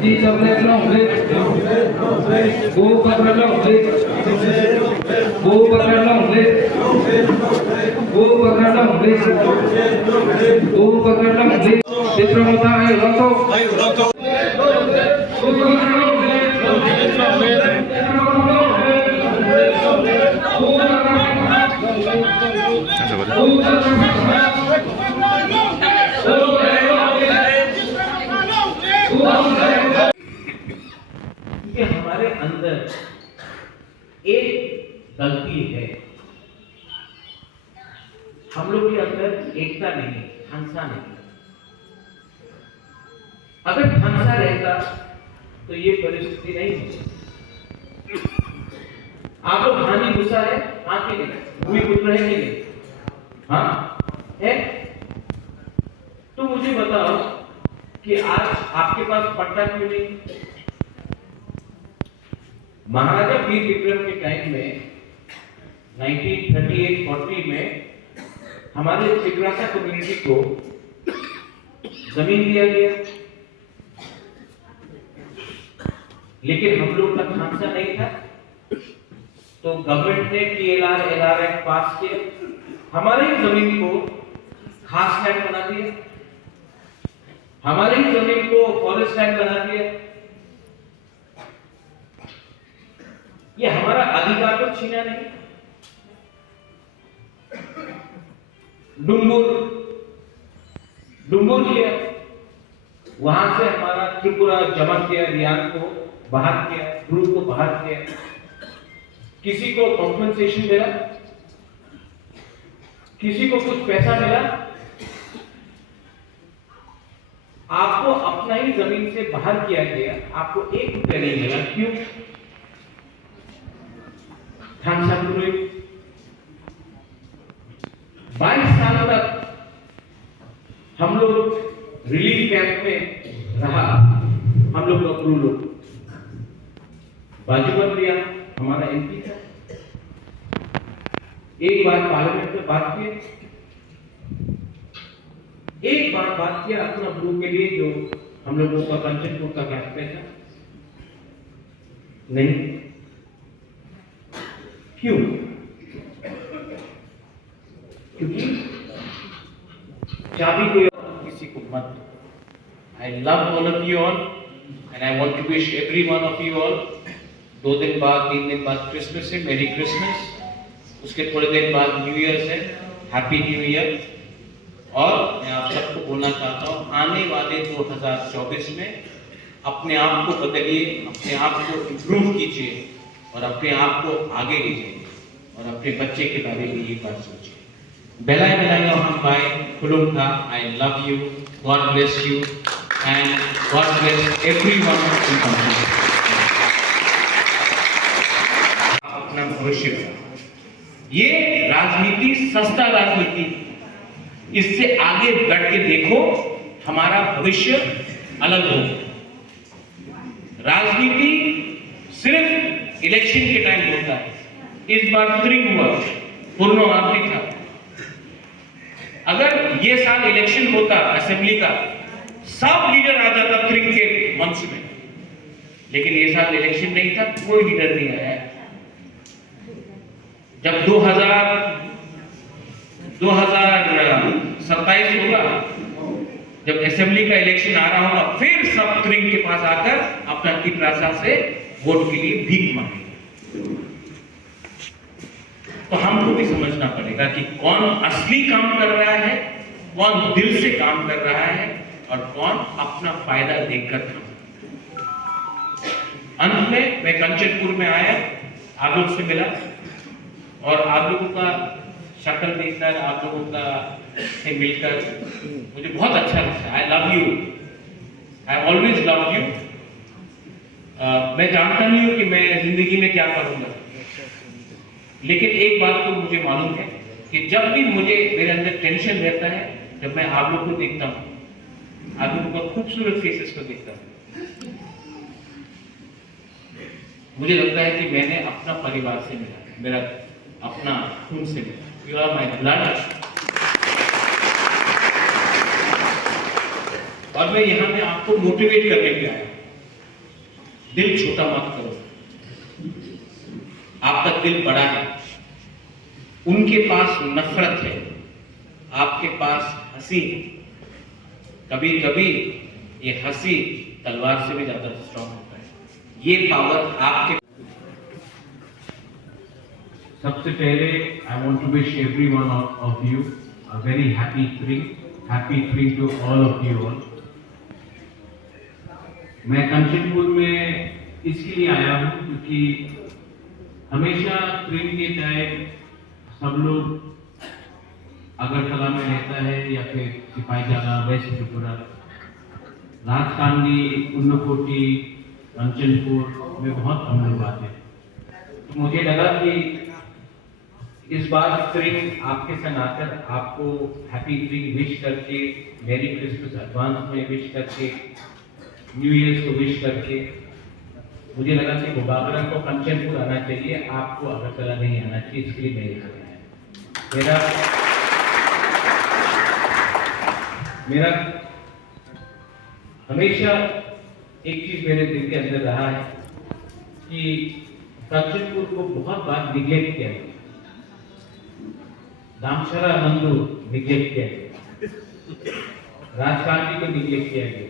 जी सबने वो पकड़ लो वो पकड़ लो वो पकड़ लो वो पकड़ लो चित्र होता है रखो कि हमारे अंदर एक गलती है, हम लोग के अंदर एकता नहीं है, हंसा नहीं। अगर हंसा रहता तो ये परिस्थिति नहीं होती। आप लोग हानि गुस्सा है, हाँ कि नहीं? भूमि पुत्र है कि नहीं? हाँ है। तो मुझे बताओ कि आज आपके पास पट्टा क्यों नहीं? महाराजा वीर विक्रम के टाइम में 1938-40 में हमारे चित्रासा कम्युनिटी को जमीन दिया गया, लेकिन हम लोग का खांसा नहीं था। तो गवर्नमेंट ने PLR एक्ट पास किया, हमारे ही जमीन को खास लैंड बना दिया, हमारे ही जमीन को फॉरेस्ट लैंड बना दिया। ये हमारा अधिकार तो छीना नहीं। डुंगुर किया, वहां से हमारा त्रिपुरा जमा किया, रियान को बाहर किया, ध्रुव को बाहर किया। किसी को कॉम्पेंसेशन मिला, किसी को कुछ पैसा मिला। आपको अपना ही जमीन से बाहर किया गया, आपको 1 रुपया नहीं मिला। क्यों? 22 साल तक हम लोग रिलीफ कैंप में रहा, हम लोग का क्रू लोग। बाजूबंद हमारा MP था, एक बार पार्लियामेंट में बात किया, एक बार बात किया अपना ग्रुप के लिए, जो हम लोगों का कंचनपुर का कैंप था। नहीं, क्यों? क्योंकि चाबी को किसी को मत। I love all of you all and I want to wish every one of you all 2 दिन बाद 3 दिन बाद क्रिसमस है, मेरी क्रिसमस। उसके थोड़े दिन बाद न्यू ईयर है, हैप्पी न्यू ईयर। और मैं आप सबको बोलना चाहता हूँ, आने वाले 2024 में अपने आप को बदलिए, अपने आप को इम्प्रूव कीजिए और अपने आप को आगे लीजिए और अपने बच्चे के बारे में ये बात सोचिए। बेलाय बेलाय हम बाय खुलुम था। I love you, God bless you and God bless everyone in country. अपना भविष्य, ये राजनीति सस्ता राजनीति, इससे आगे बढ़ के देखो, हमारा भविष्य अलग हो। राजनीति सिर्फ इलेक्शन के टाइम होता है। इस बार त्रिंग हुआ, पूर्ण आरती था। अगर ये साल इलेक्शन होता असेंबली का, सब लीडर आ जाता त्रिंग के मंच में, लेकिन ये साल इलेक्शन नहीं था, कोई लीडर नहीं आया। जब 2027 होगा, जब असेंबली का इलेक्शन आ रहा होगा, फिर सब त्रिंग के पास आकर अपना किटरासा से वोट के लिए भीख मांगे। तो हमको भी समझना पड़ेगा कि कौन असली काम कर रहा है, कौन दिल से काम कर रहा है और कौन अपना फायदा देखकर काम। अंत में मैं कंचनपुर में आया, आप लोग से मिला और आप लोगों का शक्ल देखकर, आप लोगों का से मिलकर मुझे बहुत अच्छा लगता है। I love you, I always love you. मैं जानता नहीं हूं कि मैं जिंदगी में क्या करूंगा, लेकिन एक बात तो मुझे मालूम है कि जब भी मुझे मेरे अंदर टेंशन रहता है, जब मैं आप लोगों को देखता हूँ, आप लोगों का खूबसूरत फेसेस को देखता हूँ, मुझे लगता है कि मैंने अपना परिवार से मिला, मेरा अपना खून से मिला। You are my blood. और मैं यहाँ पे आपको मोटिवेट करने के आया। दिल छोटा मत करो, आपका दिल बड़ा है। उनके पास नफरत है, आपके पास हंसी है। कभी कभी ये हंसी तलवार से भी ज्यादा स्ट्रॉन्ग होता है। ये पावर आपके। सबसे पहले I want to wish every one of you a very happy spring to all of you all. मैं कंचनपुर में इसके लिए आया हूँ क्योंकि हमेशा स्प्रिंग के टाइम सब लोग अगरतला में रहता है या फिर सिपाहीजला, वेस्ट त्रिपुरा, राजकांडी, उन्नकोटी, कंचनपुर में बहुत हम लोग आते हैं। तो मुझे लगा कि इस बार स्प्रिंग आपके संग आकर आपको हैप्पी स्प्रिंग विश करके, मेरी क्रिसमस एडवांस में विश करके, न्यू ईयर को विश करके, मुझे लगा कि बुबागरा को कंचनपुर आना चाहिए, आपको अगरतला नहीं आना चाहिए। इसके लिए मेरा हमेशा एक चीज मेरे दिल के अंदर रहा है कि कंचनपुर को बहुत बार निग्लेक्ट किया गया, दामशरा मंदू निग्लेक्ट किया गया, राजकांडी को निग्लेक्ट किया गया।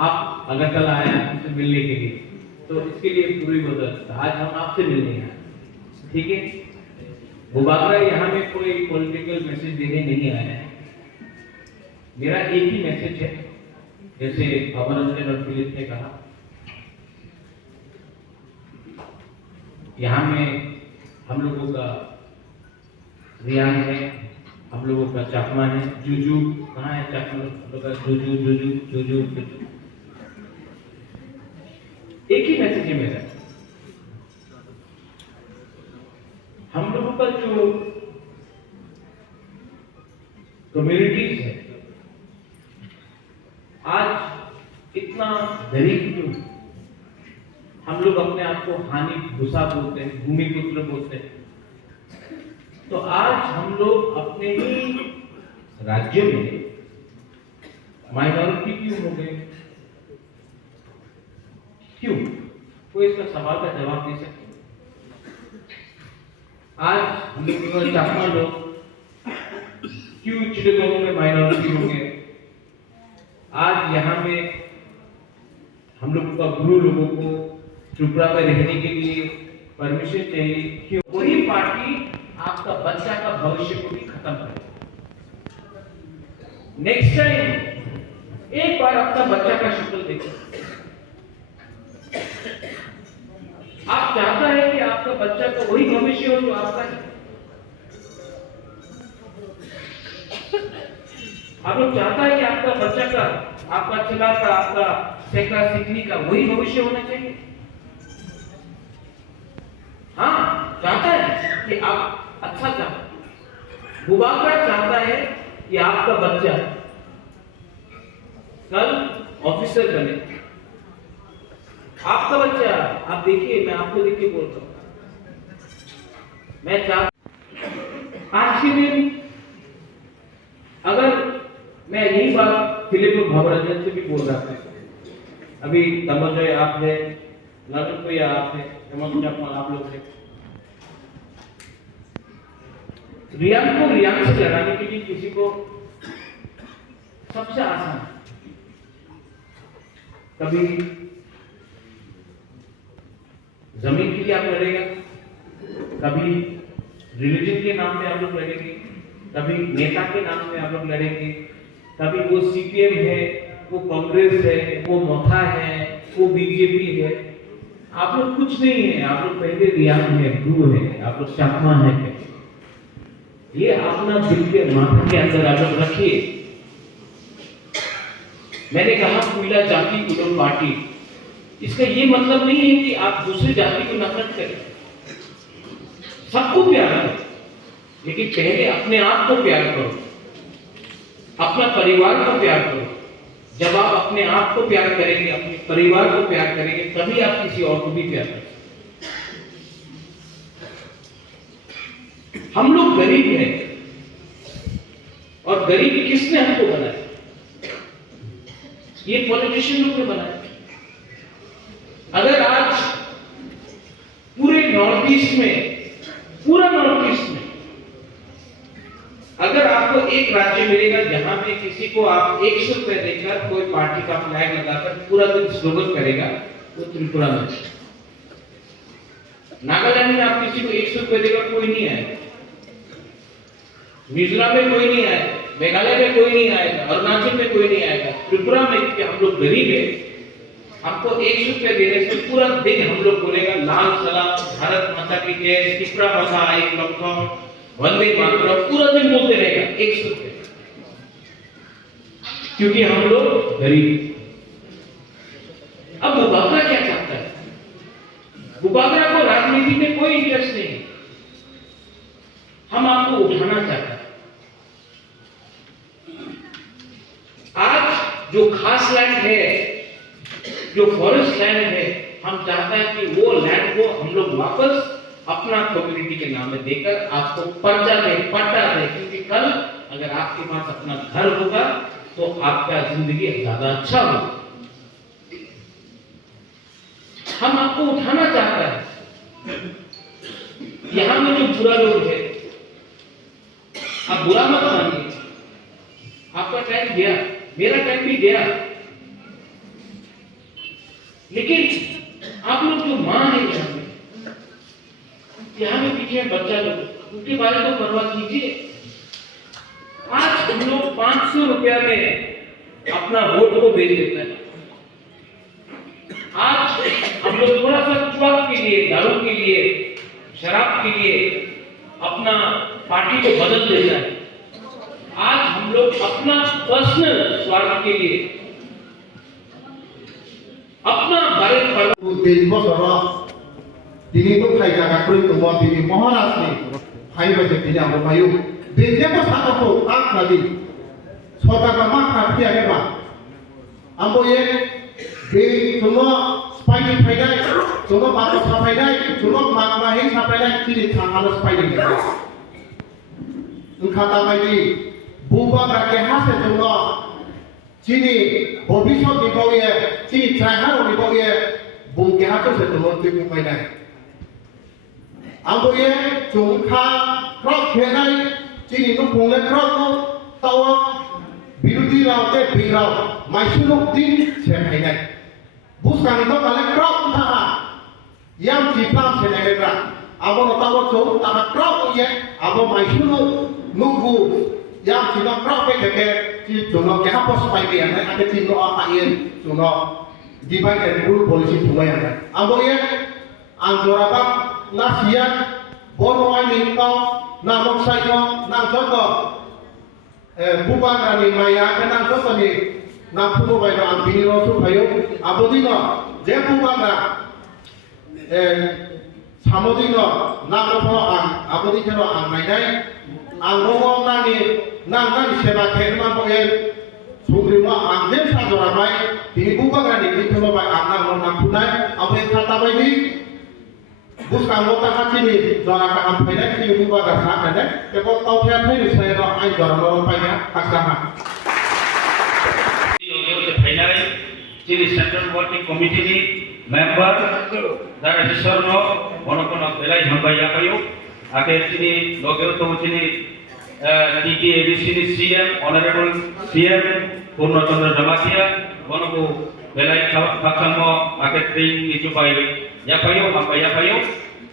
आप अगरतला आए हमसे मिलने के लिए, तो इसके लिए पूरी मदद। आज हम आपसे मिलने आए, ठीक है। बुबागरा यहाँ में कोई पॉलिटिकल मैसेज देने नहीं आया है। मेरा एक ही मैसेज है, जैसे अमरंजन और फिलिप ने कहा, यहाँ में हम लोगों का रियान है, हम लोगों का चाकमा है। जूजू कहाँ है? चाकमा लोगों का जूजू जूजू जूजू जूजू। एक ही मैसेज है मेरा, हम लोगों का जो कम्युनिटीज है आज इतना गरीब क्यों? हम लोग अपने आप को हानि भूसा बोलते हैं, भूमिपुत्र बोलते हैं। तो आज हम लोग अपने ही राज्य में माइनॉरिटी क्यों हो गए? क्यों? कोई इसका सवाल का जवाब दे सकते? आज हम लोग चाकमा लोग क्यों चिड़गांव में माइनॉरिटी हो गए? आज यहाँ में हम लोग का गुरु लोगों को त्रिपुरा में रहने के लिए परमिशन चाहिए, क्यों? वही पार्टी आपका बच्चा का भविष्य को भी खत्म करे। नेक्स्ट टाइम एक बार अपना बच्चा का शक्ल देखो। आप चाहता है कि आपका बच्चा का वही भविष्य हो जो आपका है? आप लोग चाहता है कि आपका बच्चा का, आपका चला का, आपका सेका सीखने का वही भविष्य होना चाहिए? हाँ, चाहता है कि आप अच्छा चाहता। बुबागरा चाहता है कि आपका बच्चा कल ऑफिसर बने। आपका बच्चा, आप देखिए, मैं आपको देख के बोलता हूं, मैं चाहता आज के दिन अगर मैं यही बात फिलिप भवरंजन से भी बोल रहा था, अभी तमोजय आप है, ललन भैया आप है, हेमंत चकमल आप लोग हैं। रियान को रियान से लड़ाने के लिए किसी को सबसे आसान, कभी जमीन के लिए आप लड़ेगा, कभी रिलीजन के नाम पे आप लोग लड़ेंगे, कभी नेता के नाम पे आप लोग लड़ेंगे, कभी वो सीपीएम है, वो कांग्रेस है, वो मोथा है, वो बीजेपी है। आप लोग कुछ नहीं है, आप लोग पहले रियान है, गुरु है, आप लोग चाकमा है। ये अपना दिल के माथा के अंदर आप लोग रखिए। मैंने कहा कुइला जाति कुलम पार्टी, इसका ये मतलब नहीं है कि आप दूसरी जाति को नफरत करें, सबको प्यार करो, लेकिन पहले अपने आप को प्यार करो, अपना परिवार को प्यार करो। जब आप अपने आप को प्यार करेंगे, अपने परिवार को प्यार करेंगे, तभी आप किसी और को भी प्यार करेंगे। हम लोग गरीब हैं, और गरीब किसने हमको बनाया? ये पॉलिटिशियन लोग ने बनाया। अगर आज पूरे नॉर्थ ईस्ट में, पूरा नॉर्थ ईस्ट में अगर आपको एक राज्य मिलेगा जहां पे किसी को आप 100 रुपए देकर कोई पार्टी का फ्लैग लगाकर पूरा दिन स्लोगन करेगा, वो त्रिपुरा में। नागालैंड में आप किसी को 100 रुपए देकर कोई नहीं आएगा, मिजोरम में कोई नहीं आएगा, मेघालय में कोई नहीं आएगा, अरुणाचल में कोई नहीं आएगा। त्रिपुरा में क्योंकि हम लोग गरीब है, आपको 100 रुपए देने से पूरा दिन हम लोग बोलेगा लाल सलाम, भारत माता की जय, त्रिपुरा भाषा एक लॉकडाउन, वंदे मातरम, पूरा दिन बोलते रहेगा 100 रुपए, क्योंकि हम लोग गरीब। अब मुबागरा क्या चाहता है? मुबागरा को राजनीति में कोई इंटरेस्ट नहीं, हम आपको उठाना चाहते हैं। आज जो खास लैंड है, जो फॉरेस्ट लैंड है, हम चाहते हैं कि वो लैंड को हम लोग वापस अपना कम्युनिटी के नाम में देकर आपको पर्चा दे, पट्टा दे, क्योंकि कल अगर आपके पास अपना घर होगा तो आपका जिंदगी ज्यादा अच्छा होगा। हम आपको उठाना चाहते हैं। यहां में जो बुरा लोग है, आप बुरा मत मानिए, आपका टाइम गया, मेरा टाइम भी गया, लेकिन आप लोग जो मां है यहाँ में पीछे बच्चा लोग, उनके बारे में परवाह कीजिए। आज हम लोग 500 रुपया में अपना वोट को बेच देते हैं। आज हम लोग थोड़ा सा चुनाव के लिए, दारू के लिए, शराब के लिए अपना पार्टी को बदल देता है। आज हम लोग अपना पर्सनल स्वार्थ के लिए अपना भारत दिनै तो खायजागाखै दङ दिनै महाराष्ट्रनि फाइबाजे दिनै आंबो मायो बेजेबो सानाखौ आंखादि सरकारा मा खाथियाखैबा आंबो ये बे जोङो स्पाइनि फायनाय जोङो बाथौ साफायनाय जोङो मागमाहि साफायनाय दिनै थाङानो स्पाइनि गैया ओंखादा बायदि बुबाग्रा गेहासे जोङो दिनै भबिष्यत निबावये दिनै ट्राइहार निबावये बुंगेहाखौ जोङो बुंबायनाय आंबो ये जोंखा क्रॉप खेनाय दिनै नो बुंले क्रॉप नो तावा बिरुदी राव ते बिराव माइसुनो दिन सेफायनाय बुसानि तो काले क्रॉप थाहा याम जिफ्लाम सेनायग्रा आबो नो तावा जों ताहा क्रॉप ये आबो माइसुनो नुगु याम जिनो क्रॉप पे के कि जोनो के हा पोस पाइ गया ने आके जिनो आपाये जोनो डिवाइड एंड रूल पॉलिसी थुबाय आबो ये आंजोराबा नासिया बोनो आइनिंगो नामसाइगो नाजोगो बुबाग्रानि माया नाजोगोनि नाफुनो बायनो आं बिनि रसु फायो आबोदिनो जे बुबाग्रा सामोदिनो नामफो आं आबोदिनो आं नायनाय आं नमो नानि सेबा खेरमा बये सुग्रिमा आं जे साजराबाय बिनि बुबाग्रानि बिथोनो बाय आं नाफुनाय आबे खाता बायदि बुस्तां लोटा हाथिनि जरा काम फैनाय कि बुबागा साखाने बेखौ तावथाया फैनो सायाव आइ जरानो फायना थाखाहा फैनाय चिनि सेंट्रल वर्किंग कमिटिनि मेंबर दारा सरनो बनकोन बेलाय हमबाय याकायो आके चिनि लोगेव तो चिनि टीटीएबीसी सीएम ऑनरेबल सीएम पूर्णचंद्र जमातिया बनको बेलाय खाखामो आके ट्रेन निजुबाय याकायो हमबाय याकायो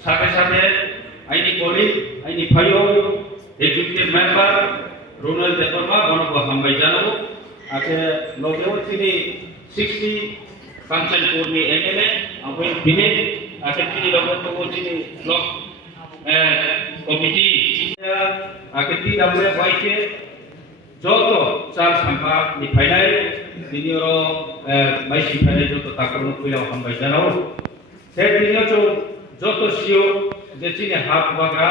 साथे साथे आइनि कलिग आइनि फायो एग्जीक्यूटिव मेंबर रोनल देपरमा बनको हमबाय जानो आके लोगेव चिनि 60 कांचनपुरनि एमएलए आबै बिने आके चिनि लोगो तो चिनि ब्लॉक कमिटी आके टी डब्ल्यू वाई के जोतो चार संपा निफाइनाय दिनिरो माइसि फाइनाय जोतो ताकरनो फैलाव हमबाय जानो से दिनियो जोतो सियो जे चिनि हाफ बागा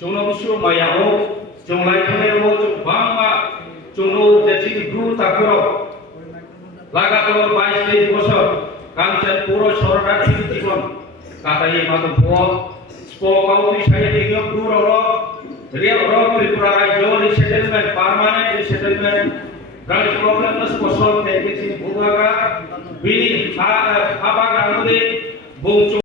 जोनो बुसु मायाओ जोंलाय थानायो जो बांगा जोनो जे चिनि ग्रु ताकरो लागातार 22 বছর कांचनपुर शरणार्थी जीवन काटाई मादुपो स्पोकाउटी साइड दिनियो ग्रु रो त्रिपुरा राज्य रिसेटलमेंट परमानेंट रिसेटलमेंट गांव प्रॉब्लेम नस पोसल थे कि बुगागा बिनी हाबा गांव दे बुंग